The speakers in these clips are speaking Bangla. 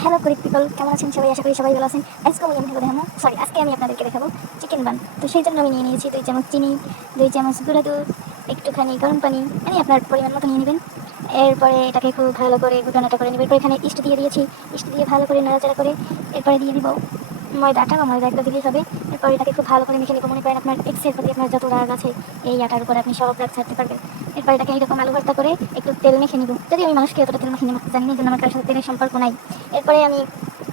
হ্যালো গরিব পিপল, কেমন আছেন সবাই? আশা করি সবাই ভালো আছেন। আজকে আমি আপনাদেরকে দেখাবো চিকেন বান। তো সেই জন্য আমি নিয়ে নিয়েছি 2 চামচ চিনি, 2 চামচ গুঁড়া দুধ, একটুখানি গরম পানি, মানে আপনার পরিমাণ মতো নিয়ে নেবেন। এরপরে এটাকে খুব ভালো করে ঘুটানাটা করে নেবেন। এরপর এখানে ইস্ট দিয়ে দিয়েছি, ইস্ট দিয়ে ভালো করে নাড়াচাড়া করে এরপরে দিয়ে দিব ময়দা একটা দিলেই হবে। এরপর এটাকে খুব ভালো করে মেখে নেব। মনে করেন আপনার এক্সের প্রতি আপনার যত রাগ আছে এই আটার উপর আপনি সব রাগ ছাড়তে পারবেন। এরপর এটাকে এইরকম আলু ভর্তা করে একটু তেল মেখে নিব। যদি আমি মানুষকে এতটা তেল মেখে নিতে জানি না, এই জন্য আমার কারোর সাথে তেলের সম্পর্ক নাই। এরপরে আমি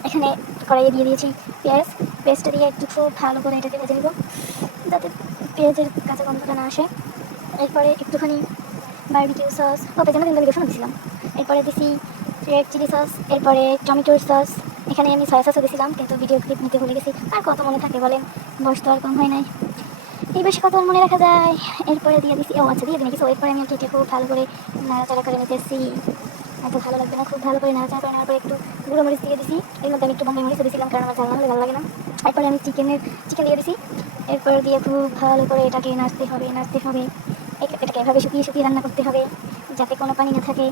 এখানে কড়াইয়ে দিয়ে দিয়েছি পেঁয়াজ। পেঁয়াজটা দিয়ে একটু খুব ভালো করে এটাকে ভেজে নেব যাতে পেঁয়াজের কাঁচা গন্ধটা না আসে। এরপরে একটুখানি বারবিকিউ সস, পেঁয়াজের মধ্যে আমি রসুন দিয়েছিলাম। এরপরে দিছি রেড চিলি সস, এরপরে টমেটোর সস। এখানে আমি সয়া সসও দিয়েছিলাম, কিন্তু ভিডিও ক্লিপ নিতে ভুলে গেছি। আর কত মনে থাকে বলেন, বয়স তো আর কম হয় নাই, এই বেশি কত আর মনে রাখা যায়। এরপরে দিয়ে দিছি, আচ্ছা দিয়ে দিই কিছু। এরপরে আমি কেটে খুব ভালো করে নাড়াচাড়া করে নিতেছি। এত ভালো লাগবে না, খুব ভালো করে নাড়াচাড়া করে নেওয়ার পরে একটু গুঁড়ো মরিচ দিয়ে দিছি। এর মধ্যে আমি একটু বাংলা মরিচও দিয়েছিলাম, কারণ আমার ঝাল না হলে ভালো লাগে না। এরপরে আমি চিকেন দিয়ে দিছি। এরপর দিয়ে খুব ভালো করে এটাকে নাড়তে হবে। এটাকে এভাবে শুকিয়ে শুকিয়ে রান্না করতে হবে যাতে কোনো পানি না থাকে।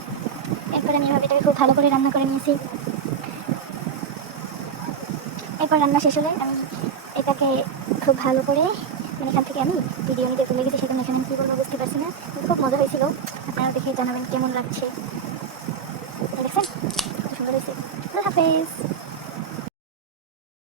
এরপর আমি এভাবে এটাকে খুব ভালো করে রান্না করে নিয়েছি। এরপর রান্না শেষ হলে আমি এটাকে খুব ভালো করে, মানে এখান থেকে আমি ভিডিও নিতে ভুলে গেছি, সেজন্য এখানে আমি কী বলবো বুঝতে পারছি না, কিন্তু খুব মজা হয়েছিল। আপনারা দেখে জানাবেন কেমন লাগছে। দেখছেন কত সুন্দর হয়েছে। আল্লাহ হাফেজ।